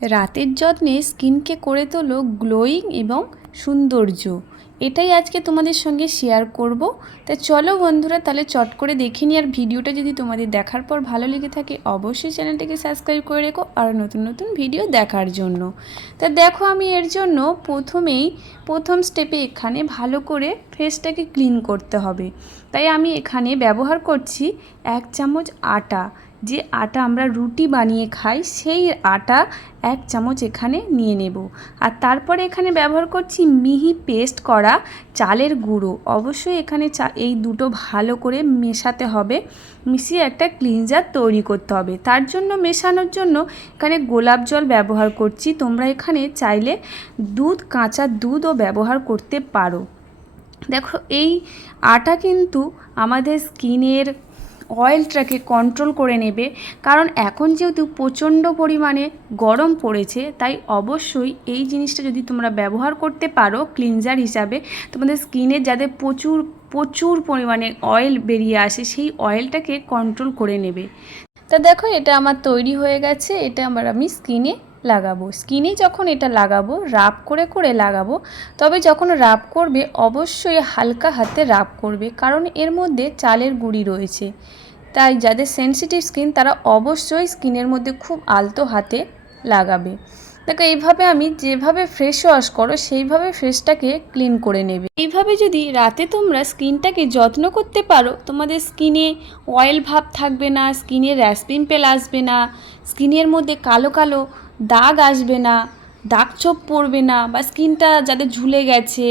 রাতের যত্নে স্কিনকে করে তোলো গ্লোয়িং এবং সৌন্দর্য, এটাই আজকে তোমাদের সঙ্গে শেয়ার করব। তা চলো বন্ধুরা, তাহলে চট করে দেখে নিই। আর ভিডিওটা যদি তোমাদের দেখার পর ভালো লেগে থাকে অবশ্যই চ্যানেলটাকে সাবস্ক্রাইব করে রেখো আর নতুন নতুন ভিডিও দেখার জন্য। তা দেখো, আমি এর জন্য প্রথম স্টেপে এখানে ভালো করে ফেসটাকে ক্লিন করতে হবে। তাই আমি এখানে ব্যবহার করছি 1 চামচ আটা। যে আটা আমরা রুটি বানিয়ে খাই সেই আটা 1 চামচ এখানে নিয়ে নেব। আর তারপরে এখানে ব্যবহার করছি মিহি পেস্ট করা চালের গুঁড়ো। অবশ্যই এখানে এই দুটো ভালো করে মেশাতে হবে, মিশিয়ে একটা ক্লিনজার তৈরি করতে হবে। তার জন্য মেশানোর জন্য এখানে গোলাপ জল ব্যবহার করছি। তোমরা এখানে চাইলে কাঁচা দুধও ব্যবহার করতে পারো। দেখো, এই আটা কিন্তু আমাদের স্কিনের অয়েলটাকে কন্ট্রোল করে নেবে, কারণ এখন যেহেতু প্রচণ্ড পরিমাণে গরম পড়েছে, তাই অবশ্যই এই জিনিসটা যদি তোমরা ব্যবহার করতে পারো ক্লিনজার হিসাবে, তোমাদের স্কিনে যাদের প্রচুর পরিমাণে অয়েল বেরিয়ে আসে সেই অয়েলটাকে কন্ট্রোল করে নেবে। তা দেখো, এটা আমার তৈরি হয়ে গেছে। এটা আমি স্কিনে লাগাবো। স্কিনে যখন এটা লাগাবো রাব করে করে লাগাবো। তবে যখন রাব করবে অবশ্যই হালকা হাতে রাব করবে, কারণ এর মধ্যে চালের গুঁড়ি রয়েছে। তাই যাদের সেনসিটিভ স্কিন তারা অবশ্যই স্কিনের মধ্যে খুব আলতো হাতে লাগাবে। দেখো, এইভাবে আমি যেভাবে ফ্রেশ ওয়াশ করো সেইভাবে ফেসটাকে ক্লিন করে নেবে। এইভাবে যদি রাতে তোমরা স্কিনটাকে যত্ন করতে পারো, তোমাদের স্কিনে অয়েল ভাব থাকবে না, স্কিনে র্যাশ পিম্পল আসবে না, স্কিনের মধ্যে কালো কালো দাগ আসবে না, দাগ ছোপ পড়বে না, বা স্কিনটা যাদের ঝুলে গেছে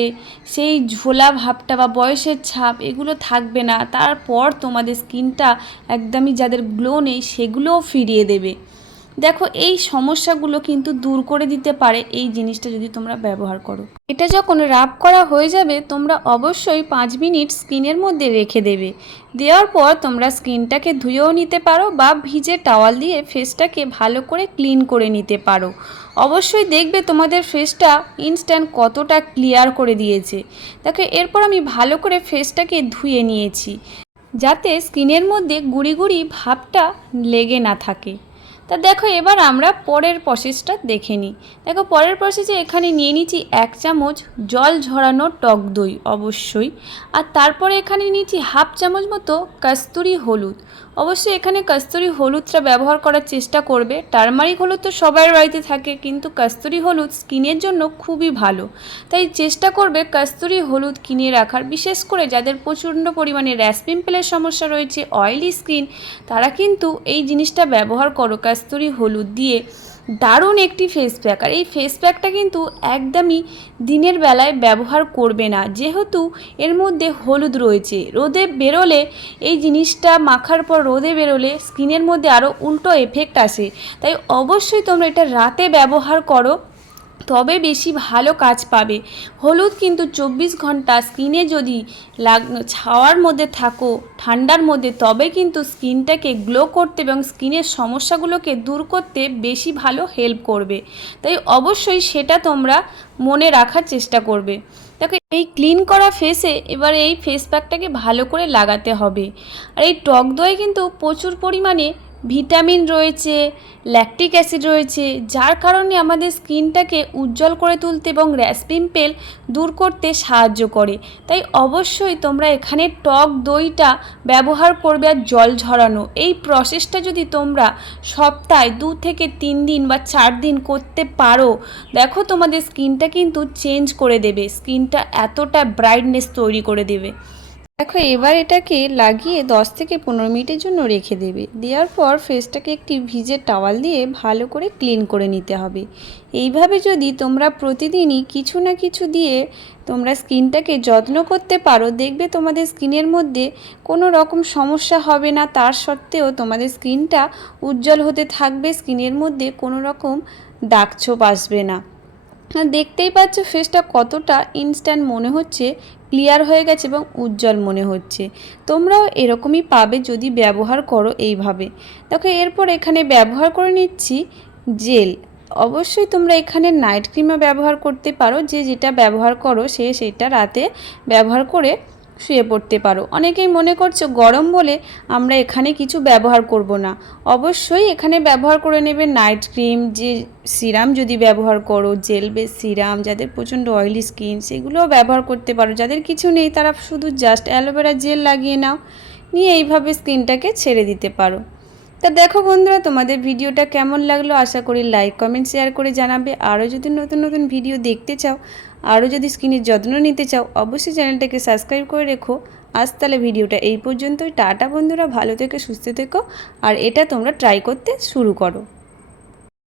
সেই ঝোলা ভাবটা বা বয়সের ছাপ এগুলো থাকবে না। তারপর তোমাদের স্কিনটা একদমই যাদের গ্লো নেই সেগুলোও ফিরিয়ে দেবে। দেখো, এই সমস্যাগুলো কিন্তু দূর করে দিতে পারে এই জিনিসটা যদি তোমরা ব্যবহার করো। এটা যখন রাব করা হয়ে যাবে তোমরা অবশ্যই 5 মিনিট স্কিনের মধ্যে রেখে দেবে। দেওয়ার পর তোমরা স্কিনটাকে ধুয়েও নিতে পারো বা ভিজে টাওয়াল দিয়ে ফেসটাকে ভালো করে ক্লিন করে নিতে পারো। অবশ্যই দেখবে তোমাদের ফেসটা ইনস্ট্যান্ট কতটা ক্লিয়ার করে দিয়েছে। দেখো, এরপর আমি ভালো করে ফেসটাকে ধুয়ে নিয়েছি, যাতে স্কিনের মধ্যে গুঁড়ি গুঁড়ি ভাবটা লেগে না থাকে। তা দেখো, এবার আমরা পরের প্রসেসটা দেখে নিই। দেখো, পরের প্রসেসে এখানে নিয়ে নিচ্ছি 1 চামচ জল ঝরানো টক দই অবশ্যই। আর তারপরে এখানে নিয়েছি 1/2 চামচ মতো কস্তুরি হলুদ। অবশ্যই এখানে কস্তুরি হলুদটা ব্যবহার করার চেষ্টা করবে। টারমারিক হলুদ তো সবার বাড়িতে থাকে, কিন্তু কস্তুরি হলুদ স্কিনের জন্য খুবই ভালো। তাই চেষ্টা করবে কস্তুরি হলুদ কিনে রাখার। বিশেষ করে যাদের প্রচণ্ড পরিমাণে র্যাশ পিম্পলের সমস্যা রয়েছে, অয়েলি স্কিন, তারা কিন্তু এই জিনিসটা ব্যবহার করো। কস্তুরি হলুদ দিয়ে দারুণ একটি ফেস প্যাক। আর এই ফেস প্যাকটা কিন্তু একদমই দিনের বেলায় ব্যবহার করবে না, যেহেতু এর মধ্যে হলুদ রয়েছে। রোদে বেরোলে এই জিনিসটা মাখার পর রোদে বেরোলে স্কিনের মধ্যে আরও উল্টো এফেক্ট আসে। তাই অবশ্যই তোমরা এটা রাতে ব্যবহার করো, তবে বেশি ভালো কাজ পাবে। হলুদ কিন্তু 24 ঘন্টা স্কিনে যদি ছাওয়ার মধ্যে থাকো, ঠান্ডার মধ্যে, তবে কিন্তু স্কিনটাকে গ্লো করতে এবং স্কিনের সমস্যাগুলোকে দূর করতে বেশি ভালো হেল্প করবে। তাই অবশ্যই সেটা তোমরা মনে রাখার চেষ্টা করবে। দেখো, এই ক্লিন করা ফেসে এবার এই ফেস প্যাকটাকে ভালো করে লাগাতে হবে। আর এই টক দই কিন্তু প্রচুর পরিমাণে ভিটামিন রয়েছে, ল্যাকটিক অ্যাসিড রয়েছে, যার কারণে আমাদের স্কিনটাকে উজ্জ্বল করে তুলতে এবং র্যাশ পিম্পল দূর করতে সাহায্য করে। তাই অবশ্যই তোমরা এখানে টক দইটা ব্যবহার করবে আর জল ঝরানো। এই প্রসেসটা যদি তোমরা সপ্তাহে 2 থেকে 3 দিন বা 4 দিন করতে পারো, দেখো তোমাদের স্কিনটা কিন্তু চেঞ্জ করে দেবে, স্কিনটা এতটা ব্রাইটনেস তৈরি করে দেবে। দেখো, এবার এটাকে লাগিয়ে 10 থেকে 15 মিনিটের জন্য রেখে দেবে। দেওয়ার পর ফেসটাকে একটি ভিজে টাওয়াল দিয়ে ভালো করে ক্লিন করে নিতে হবে। এইভাবে যদি তোমরা প্রতিদিনই কিছু না কিছু দিয়ে তোমরা স্কিনটাকে যত্ন করতে পারো, দেখবে তোমাদের স্কিনের মধ্যে কোনো রকম সমস্যা হবে না। তার সত্ত্বেও তোমাদের স্কিনটা উজ্জ্বল হতে থাকবে, স্কিনের মধ্যে কোনো রকম দাগছোপ আসবে না। দেখতেই পাচ্ছ ফেসটা কতটা ইনস্ট্যান্ট মনে হচ্ছে, ক্লিয়ার হয়ে গেছে এবং উজ্জ্বল মনে হচ্ছে। তোমরাও এরকমই পাবে যদি ব্যবহার করো এইভাবে। দেখো, এরপর এখানে ব্যবহার করে নিচ্ছি জেল। অবশ্যই তোমরা এখানে নাইট ক্রিমও ব্যবহার করতে পারো, যে যেটা ব্যবহার করো সেটা রাতে ব্যবহার করে শুয়ে পড়তে পারো। অনেকেই মনে করছো গরম বলে আমরা এখানে কিছু ব্যবহার করব না। অবশ্যই এখানে ব্যবহার করে নেবে নাইট ক্রিম, যে সিরাম যদি ব্যবহার করো, জেল বেস সিরাম, যাদের প্রচণ্ড অয়েলি স্কিন সেগুলোও ব্যবহার করতে পারো। যাদের কিছু নেই তারা শুধু জাস্ট অ্যালোভেরা জেল লাগিয়ে নাও, নিয়ে এইভাবে স্কিনটাকে ছেড়ে দিতে পারো। তা দেখো বন্ধুরা, তোমাদের ভিডিওটা কেমন লাগলো আশা করি লাইক কমেন্ট শেয়ার করে জানাবে। আরও যদি নতুন নতুন ভিডিও দেখতে চাও, আরও যদি স্কিনের যত্ন নিতে চাও, অবশ্যই চ্যানেলটাকে সাবস্ক্রাইব করে রেখো। আজ তাহলে ভিডিওটা এই পর্যন্তই। টাটা বন্ধুরা, ভালো থেকো, সুস্থ থেকো, আর এটা তোমরা ট্রাই করতে শুরু করো।